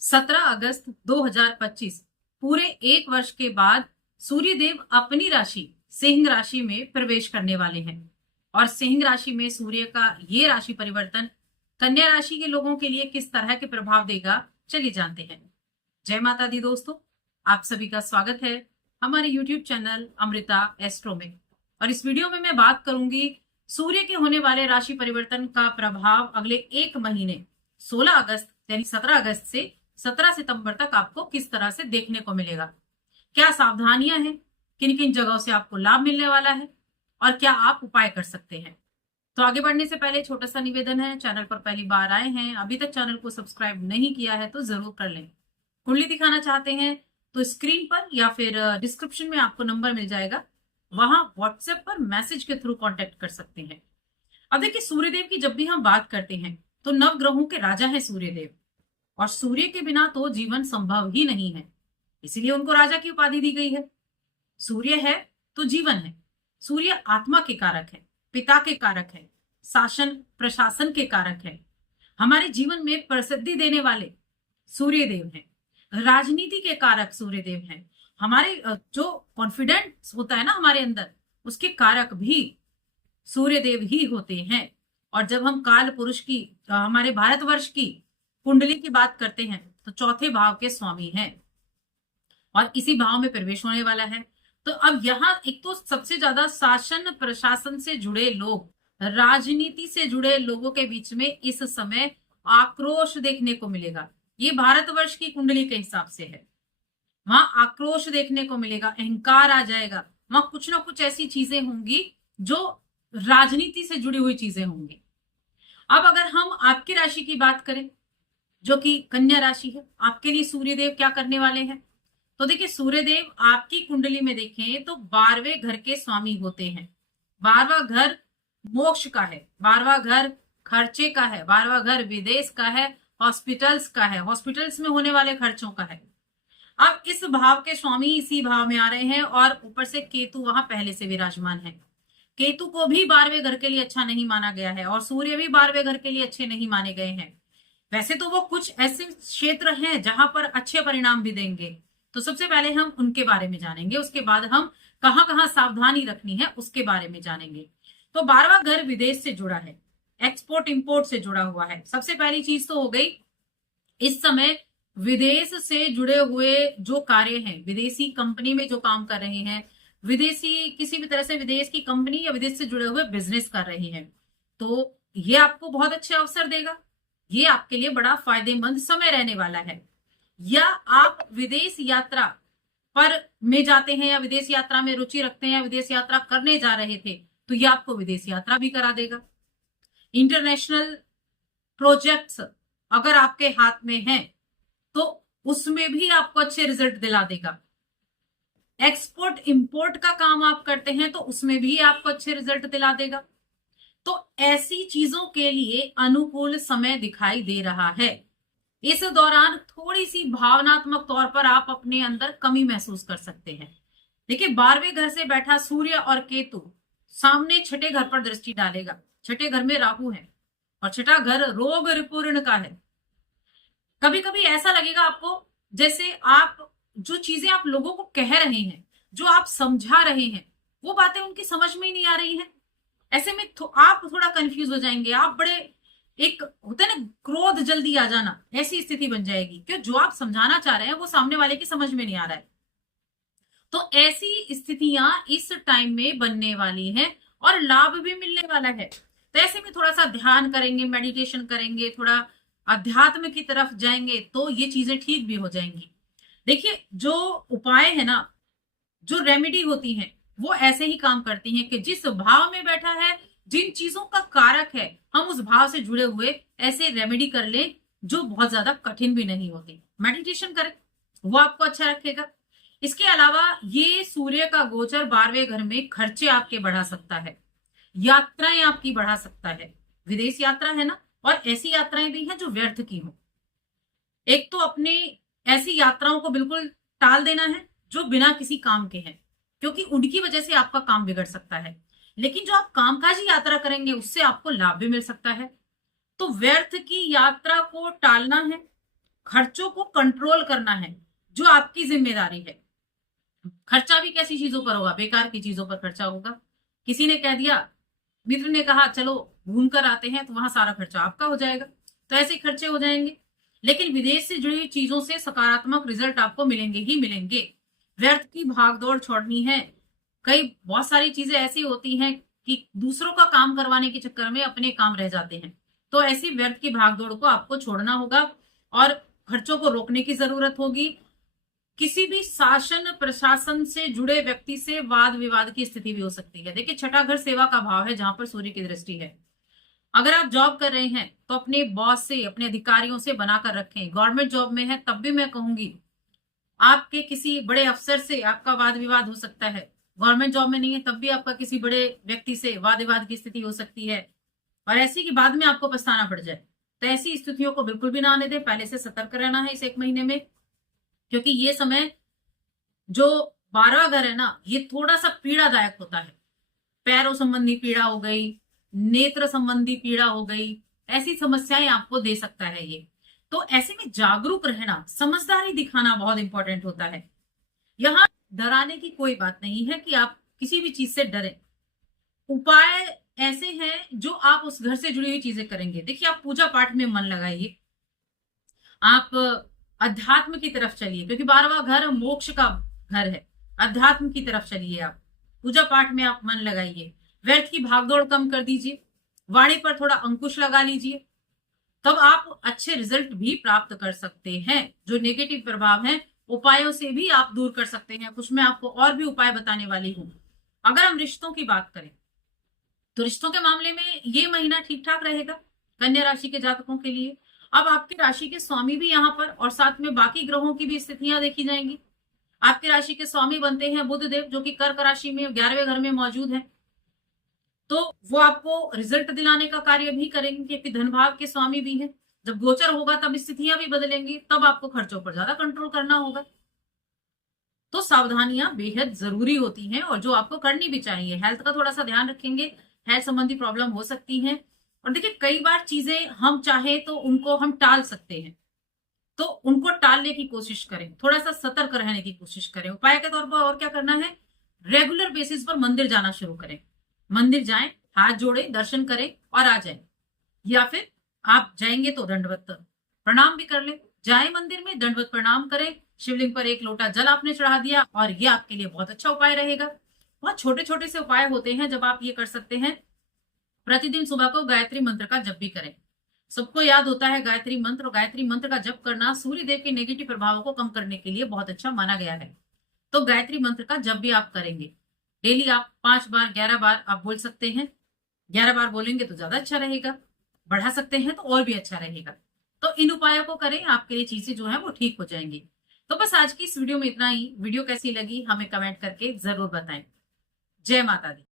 17 अगस्त 2025 पूरे एक वर्ष के बाद सूर्यदेव अपनी राशि सिंह राशि में प्रवेश करने वाले हैं। और सिंह राशि में सूर्य का ये राशि परिवर्तन कन्या राशि के लोगों के लिए किस तरह के प्रभाव देगा, चलिए जानते हैं। जय माता दी दोस्तों, आप सभी का स्वागत है हमारे YouTube चैनल अमृता एस्ट्रो में। और इस वीडियो में मैं बात करूंगी सूर्य के होने वाले राशि परिवर्तन का प्रभाव अगले एक महीने 16 अगस्त यानी 17 अगस्त से 17 सितंबर तक आपको किस तरह से देखने को मिलेगा, क्या सावधानियां हैं, किन किन जगहों से आपको लाभ मिलने वाला है और क्या आप उपाय कर सकते हैं। तो आगे बढ़ने से पहले छोटा सा निवेदन है, चैनल पर पहली बार आए हैं, अभी तक चैनल को सब्सक्राइब नहीं किया है तो जरूर कर लें। कुंडली दिखाना चाहते हैं तो स्क्रीन पर या फिर डिस्क्रिप्शन में आपको नंबर मिल जाएगा, वहां व्हाट्सएप पर मैसेज के थ्रू कांटेक्ट कर सकते हैं। अब देखिए, सूर्यदेव की जब भी हम बात करते हैं तो नव ग्रहों के राजा है सूर्यदेव, और सूर्य के बिना तो जीवन संभव ही नहीं है, इसीलिए उनको राजा की उपाधि दी गई है। सूर्य है तो जीवन है। सूर्य आत्मा के कारक है, पिता के कारक है, शासन प्रशासन के कारक है, हमारे जीवन में प्रसिद्धि देने वाले सूर्यदेव हैं, राजनीति के कारक सूर्यदेव हैं, हमारे जो कॉन्फिडेंस होता है ना हमारे अंदर, उसके कारक भी सूर्यदेव ही होते हैं। और जब हम काल पुरुष की हमारे भारतवर्ष की कुंडली की बात करते हैं तो चौथे भाव के स्वामी हैं और इसी भाव में प्रवेश होने वाला है। तो अब यहाँ एक तो सबसे ज्यादा शासन प्रशासन से जुड़े लोग, राजनीति से जुड़े लोगों के बीच में इस समय आक्रोश देखने को मिलेगा। ये भारतवर्ष की कुंडली के हिसाब से है, वहां आक्रोश देखने को मिलेगा, अहंकार आ जाएगा, वहां कुछ ना कुछ ऐसी चीजें होंगी जो राजनीति से जुड़ी हुई चीजें होंगी। अब अगर हम आपकी राशि की बात करें जो कि कन्या राशि है, आपके लिए सूर्यदेव क्या करने वाले हैं। तो देखिए, सूर्यदेव आपकी कुंडली में देखें तो 12वें घर के स्वामी होते हैं। 12वां घर मोक्ष का है, 12वां घर खर्चे का है, 12वां घर विदेश का है, हॉस्पिटल्स का है, हॉस्पिटल्स में होने वाले खर्चों का है। अब इस भाव के स्वामी इसी भाव में आ रहे हैं और ऊपर से केतु वहां पहले से विराजमान है। केतु को भी 12वें घर के लिए अच्छा नहीं माना गया है और सूर्य भी 12वें घर के लिए अच्छे नहीं माने गए हैं। वैसे तो वो कुछ ऐसे क्षेत्र हैं जहां पर अच्छे परिणाम भी देंगे, तो सबसे पहले हम उनके बारे में जानेंगे, उसके बाद हम कहां कहां सावधानी रखनी है उसके बारे में जानेंगे। तो 12वां घर विदेश से जुड़ा है, एक्सपोर्ट इंपोर्ट से जुड़ा हुआ है। सबसे पहली चीज तो हो गई, इस समय विदेश से जुड़े हुए जो कार्य हैं, विदेशी कंपनी में जो काम कर रहे हैं, विदेशी किसी भी तरह से विदेश की कंपनी या विदेश से जुड़े हुए बिजनेस कर रहे हैं, तो ये आपको बहुत अच्छे अवसर देगा। ये आपके लिए बड़ा फायदेमंद समय रहने वाला है। या आप विदेश यात्रा पर में जाते हैं या विदेश यात्रा में रुचि रखते हैं या विदेश यात्रा करने जा रहे थे, तो ये आपको विदेश यात्रा भी करा देगा। इंटरनेशनल प्रोजेक्ट्स अगर आपके हाथ में हैं तो उसमें भी आपको अच्छे रिजल्ट दिला देगा। एक्सपोर्ट इंपोर्ट का काम आप करते हैं तो उसमें भी आपको अच्छे रिजल्ट दिला देगा। तो ऐसी चीजों के लिए अनुकूल समय दिखाई दे रहा है। इस दौरान थोड़ी सी भावनात्मक तौर पर आप अपने अंदर कमी महसूस कर सकते हैं। देखिए, 12वें घर से बैठा सूर्य और केतु सामने छठे घर पर दृष्टि डालेगा। छठे घर में राहु है और छठा घर रोग रिपूर्ण का है। कभी कभी ऐसा लगेगा आपको जैसे आप जो चीजें आप लोगों को कह रहे हैं, जो आप समझा रहे हैं, वो बातें उनकी समझ में ही नहीं आ रही हैं। ऐसे में आप थोड़ा कंफ्यूज हो जाएंगे, आप बड़े एक होता है ना क्रोध जल्दी आ जाना, ऐसी स्थिति बन जाएगी कि जो आप समझाना चाह रहे हैं वो सामने वाले की समझ में नहीं आ रहा है। तो ऐसी स्थितियां इस टाइम में बनने वाली हैं और लाभ भी मिलने वाला है। तो ऐसे में थोड़ा सा ध्यान करेंगे, मेडिटेशन करेंगे, थोड़ा अध्यात्म की तरफ जाएंगे तो ये चीजें ठीक भी हो जाएंगी। देखिए, जो उपाय है ना, जो रेमेडी होती है, वो ऐसे ही काम करती हैं कि जिस भाव में बैठा है, जिन चीजों का कारक है, हम उस भाव से जुड़े हुए ऐसे रेमेडी कर ले जो बहुत ज्यादा कठिन भी नहीं होती। मेडिटेशन करें, वो आपको अच्छा रखेगा। इसके अलावा ये सूर्य का गोचर 12वें घर में खर्चे आपके बढ़ा सकता है, यात्राएं आपकी बढ़ा सकता है। विदेश यात्रा है ना, और ऐसी यात्राएं भी हैं जो व्यर्थ की हो। एक तो अपने ऐसी यात्राओं को बिल्कुल टाल देना है जो बिना किसी काम के हैं, क्योंकि उनकी वजह से आपका काम बिगड़ सकता है। लेकिन जो आप कामकाजी यात्रा करेंगे उससे आपको लाभ भी मिल सकता है। तो व्यर्थ की यात्रा को टालना है, खर्चों को कंट्रोल करना है, जो आपकी जिम्मेदारी है। खर्चा भी कैसी चीजों पर होगा? बेकार की चीजों पर खर्चा होगा। किसी ने कह दिया, मित्र ने कहा चलो घूम कर आते हैं, तो वहां सारा खर्चा आपका हो जाएगा, तो ऐसे खर्चे हो जाएंगे। लेकिन विदेश से जुड़ी हुई चीजों से सकारात्मक रिजल्ट आपको मिलेंगे ही मिलेंगे। व्यर्थ की भागदौड़ छोड़नी है। कई बहुत सारी चीजें ऐसी होती हैं कि दूसरों का काम करवाने के चक्कर में अपने काम रह जाते हैं, तो ऐसी व्यर्थ की भागदौड़ को आपको छोड़ना होगा और खर्चों को रोकने की जरूरत होगी। किसी भी शासन प्रशासन से जुड़े व्यक्ति से वाद विवाद की स्थिति भी हो सकती है। देखिए, छठा घर सेवा का भाव है, जहां पर सूर्य की दृष्टि है। अगर आप जॉब कर रहे हैं तो अपने बॉस से, अपने अधिकारियों से बनाकर रखें। गवर्नमेंट जॉब में है तब भी मैं कहूंगी, आपके किसी बड़े अफसर से आपका वाद विवाद हो सकता है। गवर्नमेंट जॉब में नहीं है तब भी आपका किसी बड़े व्यक्ति से वाद विवाद की स्थिति हो सकती है, और ऐसी कि बाद में आपको पछताना पड़ जाए। तो ऐसी स्थितियों को बिल्कुल भी ना आने दें। पहले से सतर्क रहना है इस एक महीने में, क्योंकि ये समय जो 12वां घर है ना, ये थोड़ा सा पीड़ादायक होता है। पैरों संबंधी पीड़ा हो गई, नेत्र संबंधी पीड़ा हो गई, ऐसी समस्याएं आपको दे सकता है ये। तो ऐसे में जागरूक रहना, समझदारी दिखाना बहुत इंपॉर्टेंट होता है। यहाँ डराने की कोई बात नहीं है कि आप किसी भी चीज से डरें। उपाय ऐसे हैं जो आप उस घर से जुड़ी हुई चीजें करेंगे। देखिए, आप पूजा पाठ में मन लगाइए, आप अध्यात्म की तरफ चलिए, क्योंकि 12वां घर मोक्ष का घर है। अध्यात्म की तरफ चलिए, आप पूजा पाठ में आप मन लगाइए, व्यर्थ की भागदौड़ कम कर दीजिए, वाणी पर थोड़ा अंकुश लगा लीजिए, तब आप अच्छे रिजल्ट भी प्राप्त कर सकते हैं। जो नेगेटिव प्रभाव है, उपायों से भी आप दूर कर सकते हैं। कुछ मैं आपको और भी उपाय बताने वाली हूं। अगर हम रिश्तों की बात करें तो रिश्तों के मामले में ये महीना ठीक ठाक रहेगा कन्या राशि के जातकों के लिए। अब आपकी राशि के स्वामी भी यहाँ पर, और साथ में बाकी ग्रहों की भी स्थितियां देखी जाएंगी। आपकी राशि के स्वामी बनते हैं बुध देव, जो कि कर्क राशि में 11वें घर में मौजूद है। तो वो आपको रिजल्ट दिलाने का कार्य भी करेंगे, क्योंकि धन भाव के स्वामी भी हैं। जब गोचर होगा तब स्थितियां भी बदलेंगी, तब आपको खर्चों पर ज्यादा कंट्रोल करना होगा। तो सावधानियां बेहद जरूरी होती हैं, और जो आपको करनी भी चाहिए। हेल्थ का थोड़ा सा ध्यान रखेंगे, हेल्थ संबंधी प्रॉब्लम हो सकती है। और देखिए, कई बार चीजें हम चाहे तो उनको हम टाल सकते हैं, तो उनको टालने की कोशिश करें, थोड़ा सा सतर्क रहने की कोशिश करें। उपाय के तौर पर और क्या करना है, रेगुलर बेसिस पर मंदिर जाना शुरू करें। मंदिर जाएं, हाथ जोड़े, दर्शन करें और आ जाएं। या फिर आप जाएंगे तो दंडवत प्रणाम भी कर लें। जाए मंदिर में, दंडवत प्रणाम करें, शिवलिंग पर एक लोटा जल आपने चढ़ा दिया, और ये आपके लिए बहुत अच्छा उपाय रहेगा। बहुत छोटे छोटे से उपाय होते हैं, जब आप ये कर सकते हैं। प्रतिदिन सुबह को गायत्री मंत्र का जप भी करें। सबको याद होता है गायत्री मंत्र, और गायत्री मंत्र का जप करना सूर्य देव के नेगेटिव प्रभावों को कम करने के लिए बहुत अच्छा माना गया है। तो गायत्री मंत्र का जप भी आप करेंगे। डेली आप 5 बार, 11 बार आप बोल सकते हैं। 11 बार बोलेंगे तो ज्यादा अच्छा रहेगा, बढ़ा सकते हैं तो और भी अच्छा रहेगा। तो इन उपायों को करें, आपके लिए चीजें जो है वो ठीक हो जाएंगी। तो बस आज की इस वीडियो में इतना ही। वीडियो कैसी लगी हमें कमेंट करके जरूर बताएं। जय माता दी।